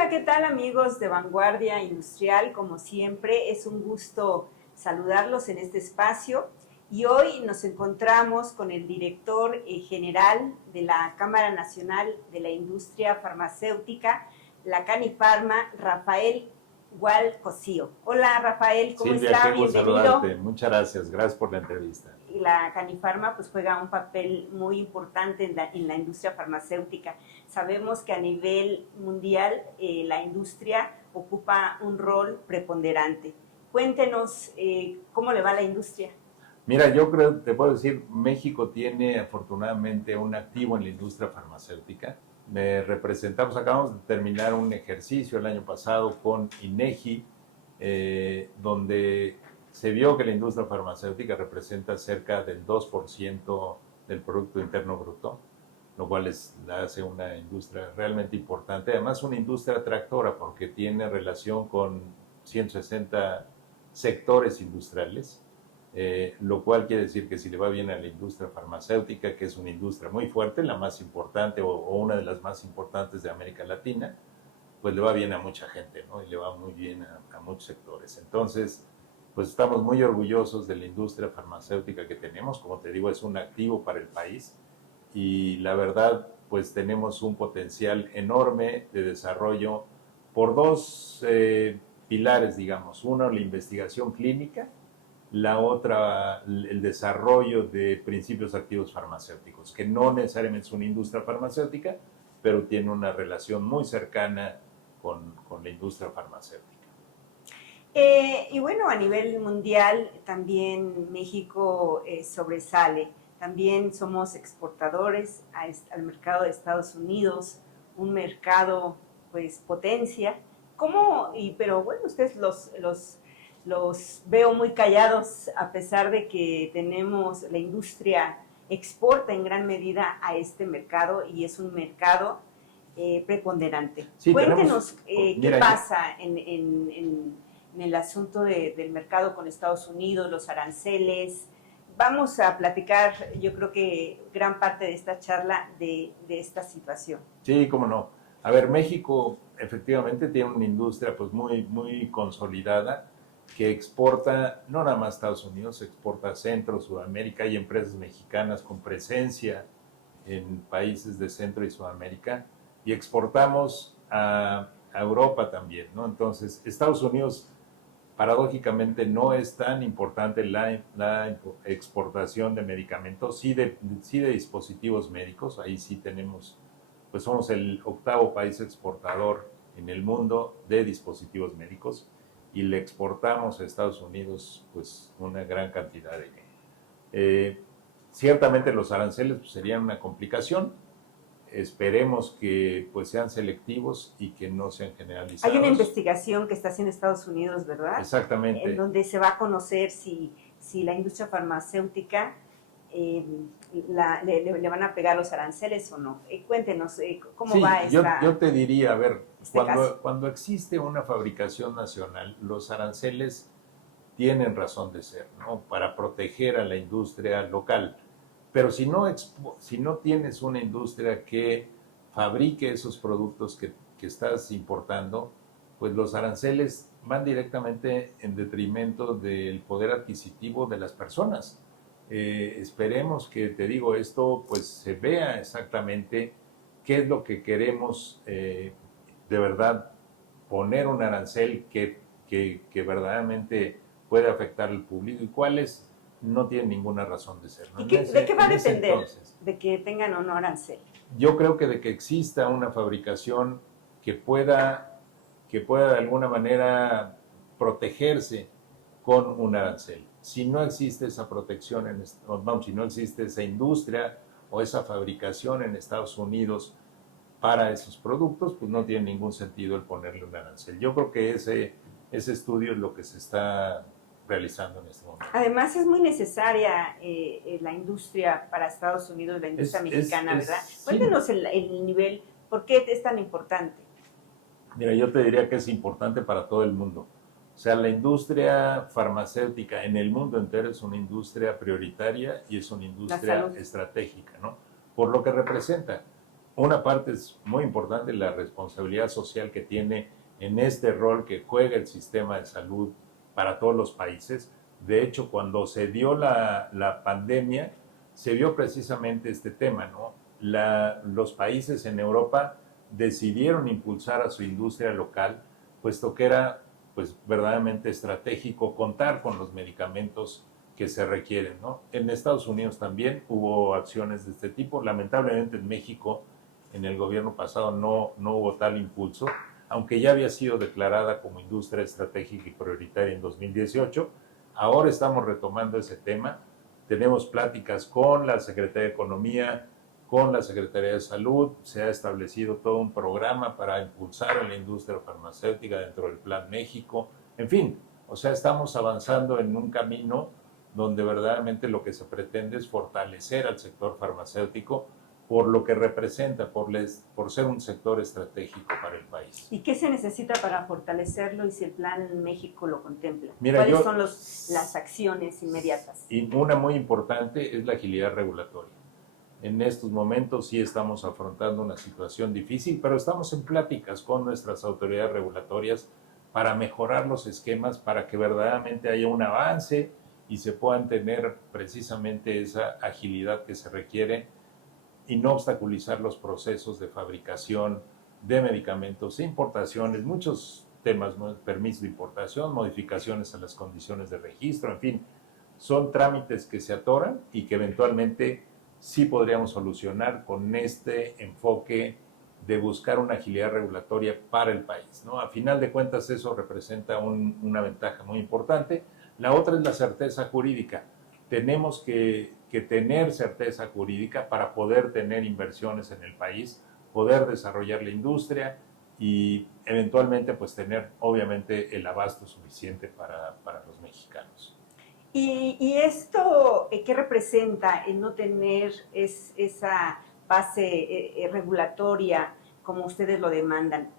Hola, ¿qué tal amigos de Vanguardia Industrial? Como siempre, es un gusto saludarlos en este espacio y hoy nos encontramos con el director general de la Cámara Nacional de la Industria Farmacéutica, la Canifarma, Rafael Gual Cosío. Hola Rafael, ¿cómo Silvia, está? qué gusto Bienvenido. saludarte. Muchas gracias. Gracias por la entrevista. La Canifarma pues juega un papel muy importante en la industria farmacéutica. Sabemos que a nivel mundial la industria ocupa un rol preponderante. Cuéntenos cómo le va a la industria. Mira, yo creo, te puedo decir, México tiene afortunadamente un activo en la industria farmacéutica. Acabamos de terminar un ejercicio el año pasado con INEGI, donde se vio que la industria farmacéutica representa cerca del 2% del Producto Interno Bruto, lo cual la hace una industria realmente importante. Además, una industria tractora porque tiene relación con 160 sectores industriales, lo cual quiere decir que si le va bien a la industria farmacéutica, que es una industria muy fuerte, la más importante o una de las más importantes de América Latina, pues le va bien a mucha gente, ¿no? Y le va muy bien a muchos sectores. Entonces, pues estamos muy orgullosos de la industria farmacéutica que tenemos. Como te digo, es un activo para el país y la verdad, pues tenemos un potencial enorme de desarrollo por dos pilares, digamos. Uno, la investigación clínica, la otra, el desarrollo de principios activos farmacéuticos, que no necesariamente es una industria farmacéutica, pero tiene una relación muy cercana con la industria farmacéutica. Y bueno, a nivel mundial también México sobresale. También somos exportadores al mercado de Estados Unidos, un mercado pues potencia. ¿Cómo? Pero bueno, ustedes los veo muy callados a pesar de que tenemos la industria exporta en gran medida a este mercado y es un mercado preponderante. Sí, Cuéntenos qué mira, pasa en el asunto del mercado con Estados Unidos, los aranceles. Vamos a platicar, yo creo que gran parte de esta charla de esta situación. sí, cómo no. A ver, México efectivamente tiene una industria pues muy consolidada que exporta no nada más a Estados Unidos, exporta a Centro, Sudamérica. Hay empresas mexicanas con presencia en países de Centro y Sudamérica y exportamos a Europa también, ¿no? Entonces, Estados Unidos paradójicamente no es tan importante la exportación de medicamentos, sí de dispositivos médicos, ahí sí tenemos, pues somos el octavo país exportador en el mundo de dispositivos médicos y le exportamos a Estados Unidos pues una gran cantidad de ciertamente los aranceles pues, serían una complicación. Esperemos que pues sean selectivos y que no sean generalizados. Hay una investigación que está haciendo Estados Unidos, ¿verdad? Exactamente. En donde se va a conocer si la industria farmacéutica le van a pegar los aranceles o no. Cuéntenos cómo sí, va yo te diría, a ver, caso. Cuando existe una fabricación nacional, los aranceles tienen razón de ser, ¿no? Para proteger a la industria local. Pero si no tienes una industria que fabrique esos productos que estás importando, pues los aranceles van directamente en detrimento del poder adquisitivo de las personas. Esperemos que, te digo, esto pues se vea exactamente qué es lo que queremos de verdad poner un arancel que verdaderamente puede afectar al público y cuáles no tienen ninguna razón de ser, ¿no? ¿Y de qué va a depender de que tengan o no arancel? Yo creo que de que exista una fabricación que pueda de alguna manera protegerse con un arancel. Si no existe esa protección, si no existe esa industria o esa fabricación en Estados Unidos para esos productos, pues no tiene ningún sentido el ponerle un arancel. Yo creo que ese estudio es lo que se está realizando en este momento. Además es muy necesaria la industria para Estados Unidos, la industria mexicana, ¿verdad? Cuéntenos sí. el nivel, ¿por qué es tan importante? Mira, yo te diría que es importante para todo el mundo. O sea, la industria farmacéutica en el mundo entero es una industria prioritaria y es una industria estratégica, ¿no? Por lo que representa. una parte es muy importante, la responsabilidad social que tiene en este rol que juega el sistema de salud para todos los países. De hecho, cuando se dio la pandemia, se vio precisamente este tema, ¿no? Los países en Europa decidieron impulsar a su industria local, puesto que era pues verdaderamente estratégico contar con los medicamentos que se requieren, ¿no? En Estados Unidos también hubo acciones de este tipo. Lamentablemente en México, en el gobierno pasado, no hubo tal impulso, aunque ya había sido declarada como industria estratégica y prioritaria en 2018. Ahora estamos retomando ese tema. Tenemos pláticas con la Secretaría de Economía, con la Secretaría de Salud. Se ha establecido todo un programa para impulsar a la industria farmacéutica dentro del Plan México. En fin, o sea, estamos avanzando en un camino donde verdaderamente lo que se pretende es fortalecer al sector farmacéutico por lo que representa, por ser un sector estratégico para el país. ¿Y qué se necesita para fortalecerlo y si el Plan México lo contempla? Mira, ¿Cuáles son las acciones inmediatas? Y una muy importante es la agilidad regulatoria. En estos momentos sí estamos afrontando una situación difícil, pero estamos en pláticas con nuestras autoridades regulatorias para mejorar los esquemas, para que verdaderamente haya un avance y se puedan tener precisamente esa agilidad que se requiere y no obstaculizar los procesos de fabricación de medicamentos, importaciones, muchos temas, ¿no? Permiso de importación, modificaciones a las condiciones de registro, en fin, son trámites que se atoran y que eventualmente sí podríamos solucionar con este enfoque de buscar una agilidad regulatoria para el país, ¿no? A final de cuentas eso representa una ventaja muy importante. La otra es la certeza jurídica. Tenemos que tener certeza jurídica para poder tener inversiones en el país, poder desarrollar la industria y eventualmente pues tener obviamente el abasto suficiente para los mexicanos. ¿Y esto qué representa el no tener esa base regulatoria como ustedes lo demandan?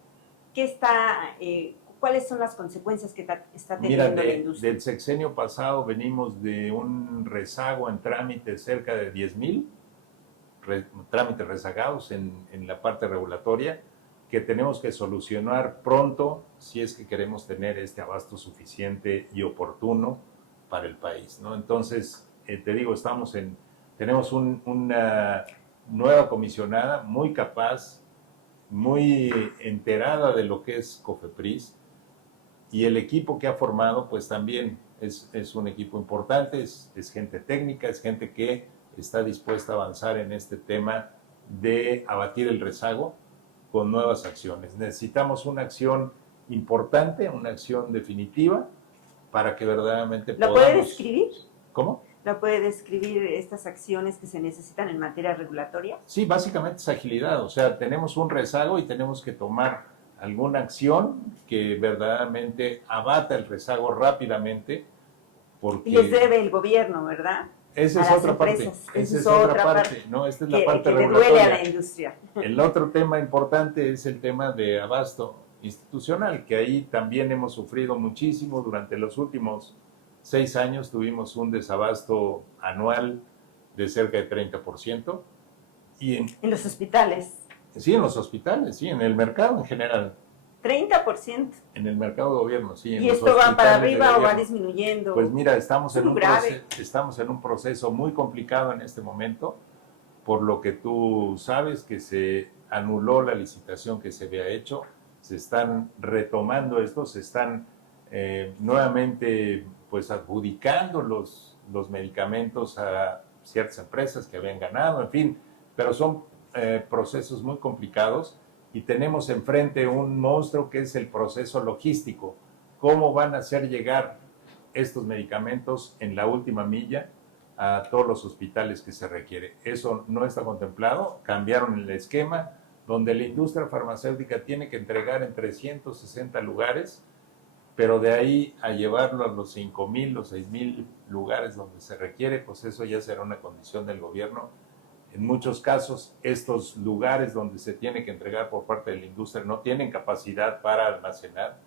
¿Cuáles son las consecuencias que está teniendo la industria? Del sexenio pasado venimos de un rezago en trámites, cerca de 10,000 trámites rezagados en la parte regulatoria, que tenemos que solucionar pronto si es que queremos tener este abasto suficiente y oportuno para el país, ¿no? Entonces, te digo, tenemos una nueva comisionada muy capaz, muy enterada de lo que es COFEPRIS, y el equipo que ha formado pues también es un equipo importante, es gente técnica, es gente que está dispuesta a avanzar en este tema de abatir el rezago con nuevas acciones. Necesitamos una acción importante, una acción definitiva para que verdaderamente podamos... ¿La puede describir? ¿Cómo? ¿La puede describir estas acciones que se necesitan en materia regulatoria? Sí, básicamente es agilidad, o sea, tenemos un rezago y tenemos que tomar alguna acción que verdaderamente abata el rezago rápidamente. Porque y les debe el gobierno, ¿verdad? Esa es otra parte. Esa es otra parte. No, esta es la parte regulatoria. Que le duele a la industria. El otro tema importante es el tema de abasto institucional, que ahí también hemos sufrido muchísimo. Durante los últimos 6 años tuvimos un desabasto anual de cerca de 30%. ¿En los hospitales? Sí, en los hospitales, sí, en el mercado en general. 30%. En el mercado de gobierno, sí. ¿Y esto va para arriba o va disminuyendo? Pues mira, estamos en un proceso muy complicado en este momento, por lo que tú sabes que se anuló la licitación que se había hecho, se están retomando esto, se están nuevamente pues adjudicando los medicamentos a ciertas empresas que habían ganado, en fin, pero son procesos muy complicados y tenemos enfrente un monstruo que es el proceso logístico. ¿Cómo van a hacer llegar estos medicamentos en la última milla a todos los hospitales que se requiere? Eso no está contemplado. Cambiaron el esquema donde la industria farmacéutica tiene que entregar en 360 lugares, pero de ahí a llevarlo a los 5,000, los 6,000 lugares donde se requiere, pues eso ya será una condición del gobierno. En muchos casos, estos lugares donde se tiene que entregar por parte de la industria no tienen capacidad para almacenar,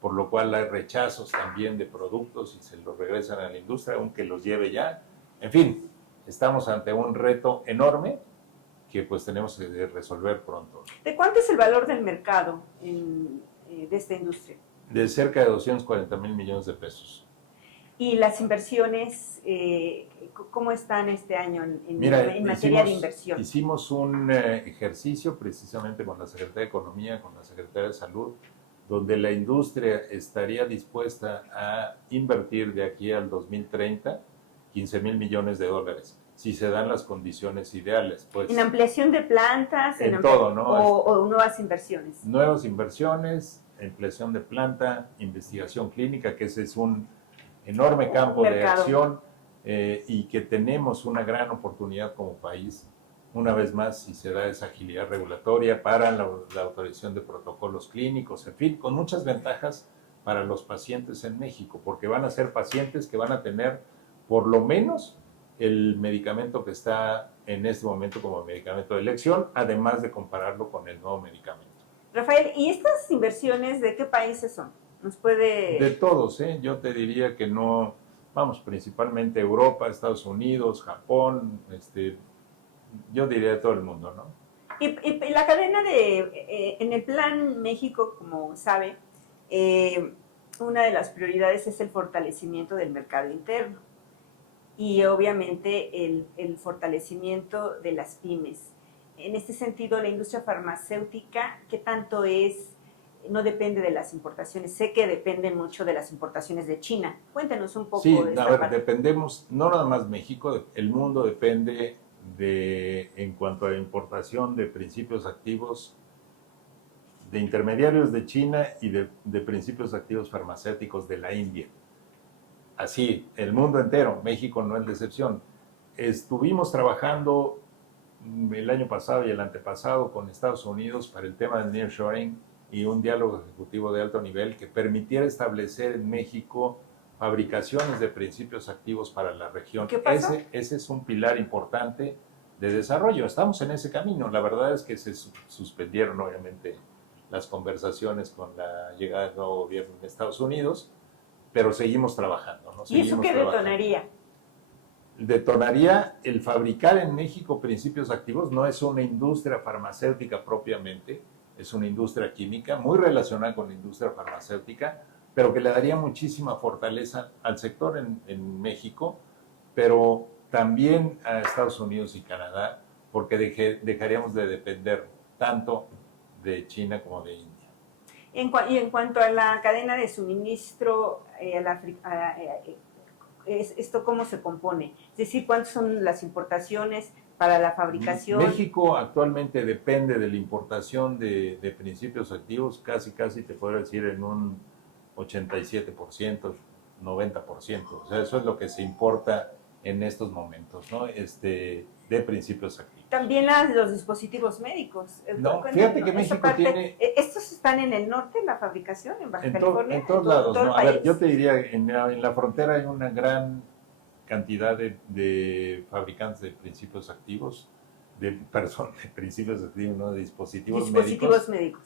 por lo cual hay rechazos también de productos y se los regresan a la industria, aunque los lleve ya. En fin, estamos ante un reto enorme que pues tenemos que resolver pronto. ¿De cuánto es el valor del mercado de esta industria? De cerca de 240 mil millones de pesos. ¿Y las inversiones, cómo están este año Mira, en materia de inversión? Hicimos un ejercicio precisamente con la Secretaría de Economía, con la Secretaría de Salud, donde la industria estaría dispuesta a invertir de aquí al 2030 15 mil millones de dólares, si se dan las condiciones ideales. Pues, ¿En ampliación de plantas? En todo, ¿no? ¿O nuevas inversiones? Nuevas inversiones, ampliación de planta, investigación clínica, que ese es un enorme campo de acción y que tenemos una gran oportunidad como país, una vez más, si se da esa agilidad regulatoria para la autorización de protocolos clínicos, en fin, con muchas ventajas para los pacientes en México, porque van a ser pacientes que van a tener por lo menos el medicamento que está en este momento como medicamento de elección, además de compararlo con el nuevo medicamento. Rafael, ¿y estas inversiones de qué países son? ¿Nos puede...? De todos, yo te diría que no, vamos, principalmente Europa, Estados Unidos, Japón, yo diría de todo el mundo, ¿no? Y la cadena en el Plan México, como sabe, una de las prioridades es el fortalecimiento del mercado interno y obviamente el fortalecimiento de las pymes. En este sentido, la industria farmacéutica, ¿qué tanto es? No depende de las importaciones. Sé que depende mucho de las importaciones de China. Cuéntanos un poco de esta parte. Dependemos, no nada más México, el mundo depende en cuanto a la importación de principios activos, de intermediarios de China y de principios activos farmacéuticos de la India. Así, el mundo entero, México no es la excepción. Estuvimos trabajando el año pasado y el antepasado con Estados Unidos para el tema del nearshoring y un diálogo ejecutivo de alto nivel que permitiera establecer en México fabricaciones de principios activos para la región. ¿Qué pasó? Ese es un pilar importante de desarrollo. Estamos en ese camino. La verdad es que se suspendieron, obviamente, las conversaciones con la llegada del nuevo gobierno en Estados Unidos, pero seguimos trabajando, ¿no? ¿Y eso qué detonaría? Detonaría el fabricar en México principios activos. No es una industria farmacéutica propiamente, es una industria química muy relacionada con la industria farmacéutica, pero que le daría muchísima fortaleza al sector en México, pero también a Estados Unidos y Canadá, porque dejaríamos de depender tanto de China como de India. Y en cuanto a la cadena de suministro, ¿esto cómo se compone? Es decir, ¿cuántas son las importaciones para la fabricación? México actualmente depende de la importación de principios activos, casi te podría decir en un 87%, 90%. O sea, eso es lo que se importa en estos momentos, ¿no? De principios activos. También los dispositivos médicos. No, fíjate que México tiene... ¿Estos están en el norte, la fabricación, en Baja California? En todos lados, ¿no? A ver, yo te diría, en la frontera hay una gran cantidad de fabricantes de principios activos, de principios activos, ¿no? De dispositivos médicos.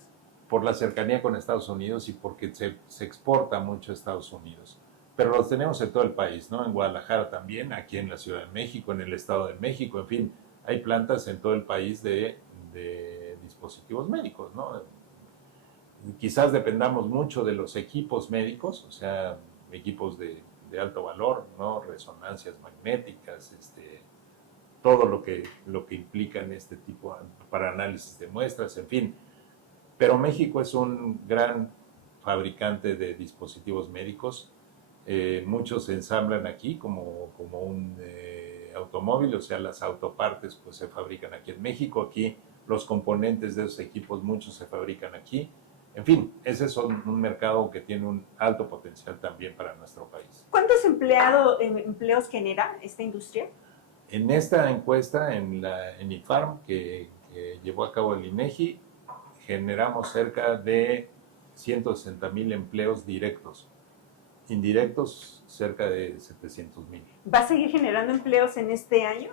Por la cercanía con Estados Unidos y porque se exporta mucho a Estados Unidos. Pero los tenemos en todo el país, ¿no? En Guadalajara también, aquí en la Ciudad de México, en el Estado de México, en fin, hay plantas en todo el país de dispositivos médicos, ¿no? Quizás dependamos mucho de los equipos médicos, o sea, equipos de alto valor, ¿no? Resonancias magnéticas, todo lo que implica en este tipo para análisis de muestras, en fin. Pero México es un gran fabricante de dispositivos médicos. Muchos se ensamblan aquí como un automóvil, o sea, las autopartes pues se fabrican aquí en México. Aquí los componentes de esos equipos, muchos se fabrican aquí. En fin, ese es un mercado que tiene un alto potencial también para nuestro país. ¿Cuántos empleos genera esta industria? En esta encuesta, en IFARM, que llevó a cabo el INEGI, generamos cerca de 160,000 empleos directos. Indirectos, cerca de 700,000. ¿Va a seguir generando empleos en este año?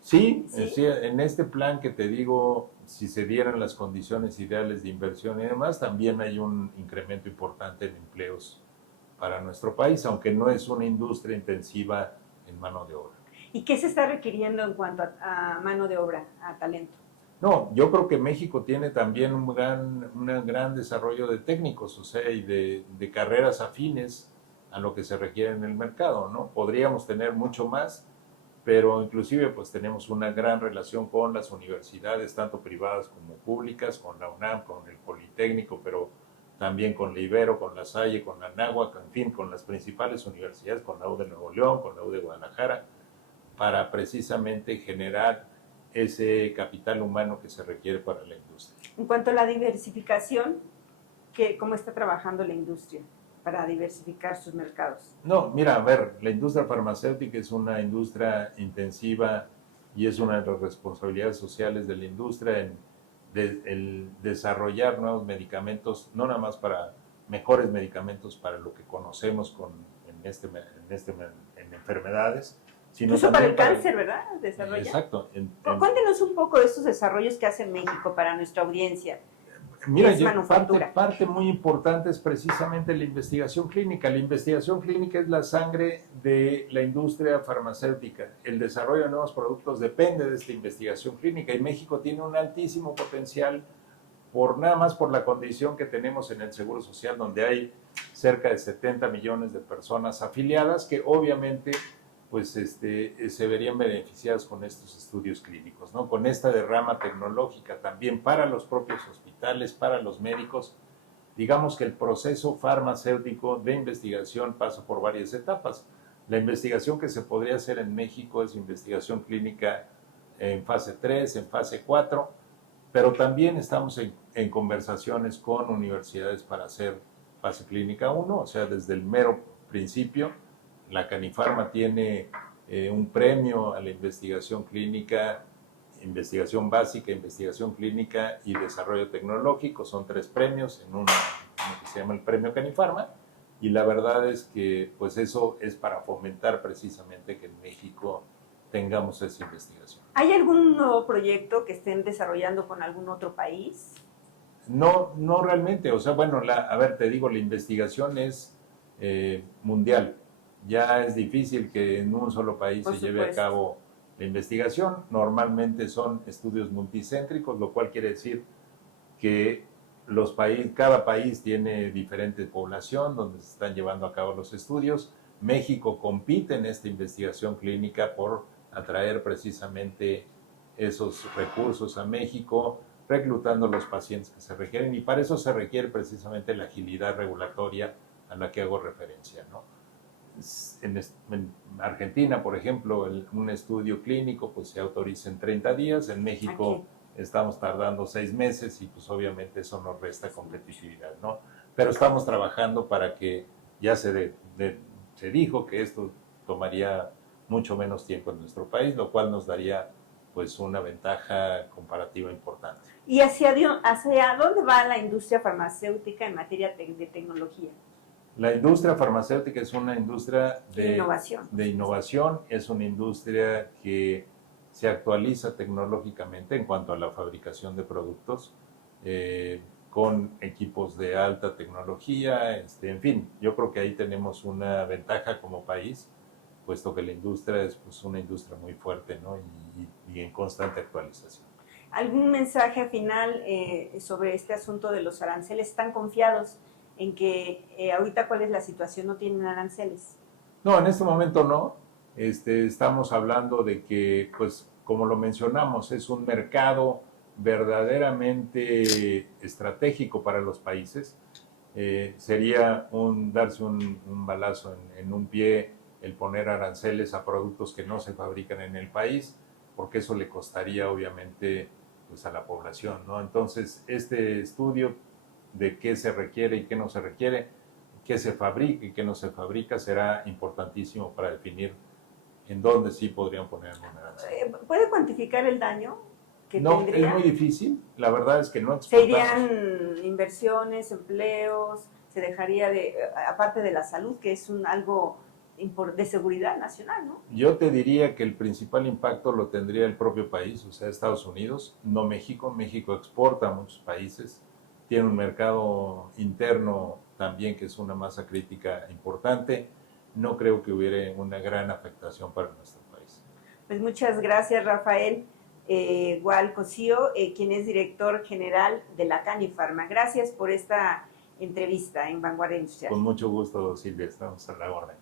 Sí, en este plan que te digo, si se dieran las condiciones ideales de inversión y demás, también hay un incremento importante en empleos para nuestro país, aunque no es una industria intensiva en mano de obra. ¿Y qué se está requiriendo en cuanto a mano de obra, a talento? No, yo creo que México tiene también un gran desarrollo de técnicos, o sea, y de carreras afines a lo que se requiere en el mercado, ¿no? Podríamos tener mucho más, pero inclusive pues tenemos una gran relación con las universidades, tanto privadas como públicas, con la UNAM, con el Politécnico, pero también con la Ibero, con la Salle, con la Anáhuac, en fin, con las principales universidades, con la U de Nuevo León, con la U de Guadalajara, para precisamente generar ese capital humano que se requiere para la industria. En cuanto a la diversificación, ¿cómo está trabajando la industria para diversificar sus mercados? No, mira, a ver, la industria farmacéutica es una industria intensiva y es una de las responsabilidades sociales de la industria el desarrollar nuevos medicamentos, no nada más para mejores medicamentos para lo que conocemos en enfermedades, sino Incluso para también el cáncer, ¿verdad? Desarrolla. Exacto. Cuéntenos un poco de estos desarrollos que hace México para nuestra audiencia. Mira, parte muy importante es precisamente la investigación clínica. La investigación clínica es la sangre de la industria farmacéutica. El desarrollo de nuevos productos depende de esta investigación clínica y México tiene un altísimo potencial nada más por la condición que tenemos en el Seguro Social, donde hay cerca de 70 millones de personas afiliadas que obviamente pues se verían beneficiadas con estos estudios clínicos, ¿no? Con esta derrama tecnológica también para los propios hospitales, para los médicos. Digamos que el proceso farmacéutico de investigación pasa por varias etapas. La investigación que se podría hacer en México es investigación clínica en fase 3, en fase 4, pero también estamos en conversaciones con universidades para hacer fase clínica 1, o sea, desde el mero principio. La Canifarma tiene un premio a la investigación clínica, investigación básica, investigación clínica y desarrollo tecnológico. Son 3 premios en uno que se llama el Premio Canifarma. Y la verdad es que pues eso es para fomentar precisamente que en México tengamos esa investigación. ¿Hay algún nuevo proyecto que estén desarrollando con algún otro país? No, no realmente. O sea, bueno, a ver, te digo, la investigación es mundial. Ya es difícil que en un solo país se lleve a cabo la investigación. Normalmente son estudios multicéntricos, lo cual quiere decir que cada país tiene diferente población donde se están llevando a cabo los estudios. México compite en esta investigación clínica por atraer precisamente esos recursos a México, reclutando los pacientes que se requieren, y para eso se requiere precisamente la agilidad regulatoria a la que hago referencia, ¿no? En Argentina, por ejemplo, un estudio clínico pues se autoriza en 30 días, en México estamos tardando 6 meses y pues obviamente eso nos resta competitividad, ¿no? Pero estamos trabajando para que ya se dijo que esto tomaría mucho menos tiempo en nuestro país, lo cual nos daría pues una ventaja comparativa importante. ¿Y hacia dónde va la industria farmacéutica en materia de tecnología? La industria farmacéutica es una industria de innovación, es una industria que se actualiza tecnológicamente en cuanto a la fabricación de productos, con equipos de alta tecnología, en fin, yo creo que ahí tenemos una ventaja como país, puesto que la industria es pues, una industria muy fuerte, ¿no? y en constante actualización. ¿Algún mensaje final sobre este asunto de los aranceles? ¿Están confiados en que ahorita cuál es la situación? ¿No tienen aranceles? No, en este momento no. Estamos hablando de que, pues, como lo mencionamos, es un mercado verdaderamente estratégico para los países. Sería darse un balazo en un pie el poner aranceles a productos que no se fabrican en el país, porque eso le costaría obviamente pues, a la población, ¿no? Entonces, este estudio de qué se requiere y qué no se requiere, qué se fabrica y qué no se fabrica, será importantísimo para definir en dónde sí podrían poner algún arancel. ¿Puede cuantificar el daño que no, tendría? Es muy difícil, la verdad es que no exportamos. ¿Se irían inversiones, empleos? ¿Se dejaría aparte de la salud, que es algo de seguridad nacional, ¿no? Yo te diría que el principal impacto lo tendría el propio país, o sea, Estados Unidos, no México. México exporta a muchos países, tiene un mercado interno también que es una masa crítica importante. No creo que hubiera una gran afectación para nuestro país. Pues muchas gracias, Rafael Gual Cosío, quien es director general de la Canifarma. Gracias por esta entrevista en Vanguardia Industrial. Con mucho gusto, Silvia, estamos a la orden.